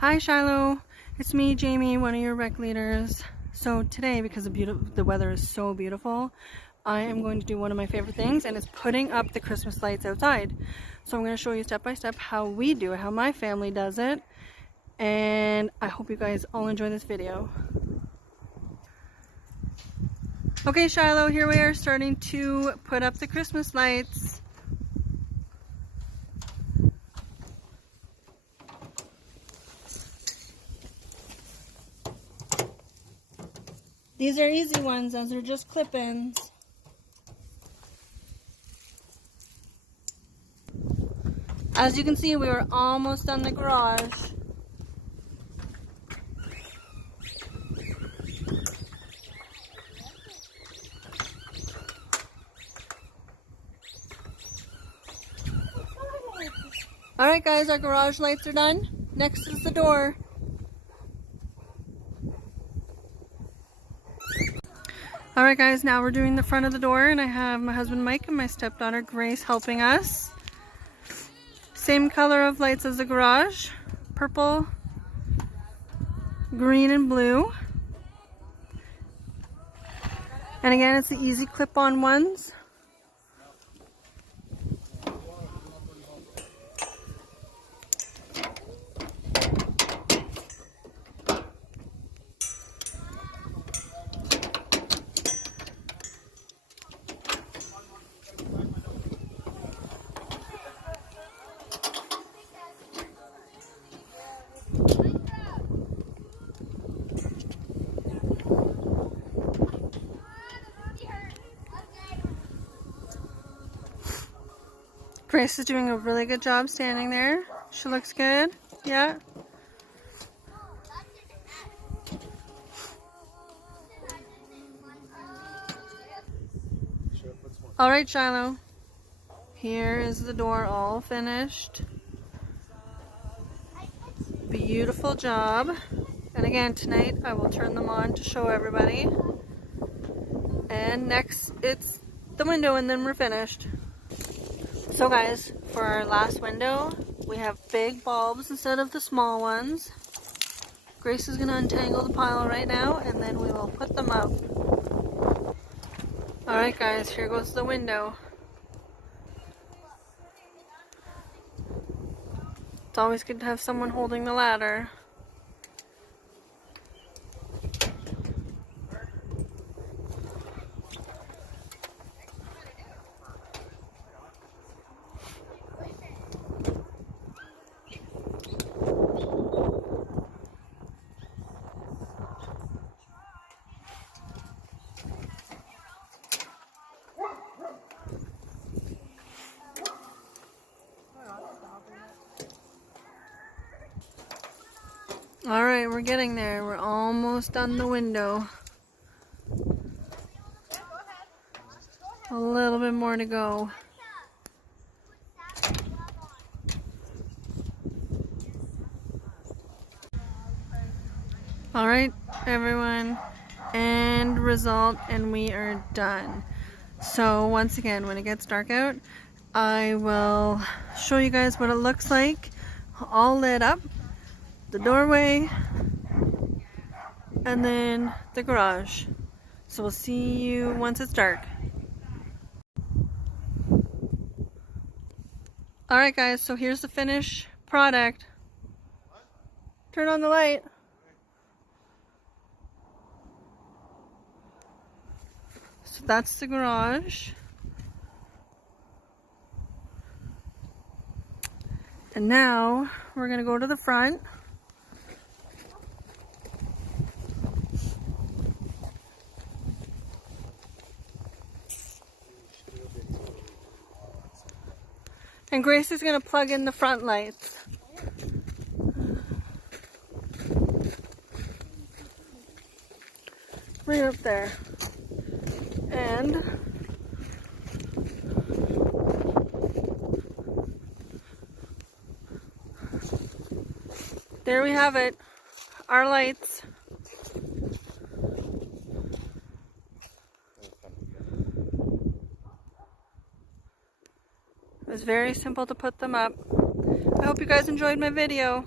Hi Shiloh, it's me Jamie, one of your rec leaders. So today, because the weather is so beautiful, I am going to do one of my favorite things, and it's putting up the Christmas lights outside. So I'm going to show you step by step how we do it, how my family does it, and I hope you guys all enjoy this video. Okay Shiloh, here we are starting to put up the Christmas lights. These are easy ones as they're just clip-ins. As you can see, we were almost done the garage. Alright guys, our garage lights are done. Next is the door. Alright guys, now we're doing the front of the door, and I have my husband Mike and my stepdaughter Grace helping us. Same color of lights as the garage, purple, green, and blue. And again, it's the easy clip-on ones. Grace is doing a really good job standing there. She looks good. Yeah. Alright Shiloh. Here is the door all finished. Beautiful job. And again, tonight I will turn them on to show everybody. And next it's the window, and then we're finished. So guys, for our last window, we have big bulbs instead of the small ones. Grace is going to untangle the pile right now, and then we will put them up. Alright guys, here goes the window. It's always good to have someone holding the ladder. Alright, we're getting there. We're almost done the window. A little bit more to go. Alright, everyone. End result, and we are done. So once again, when it gets dark out, I will show you guys what it looks like all lit up. The doorway, and then the garage. So we'll see you once it's dark. Alright guys, so here's the finished product. Turn on the light. So that's the garage. And now we're going to go to the front. And Grace is going to plug in the front lights. Right up there. And there we have it. Our lights. It was very simple to put them up. I hope you guys enjoyed my video.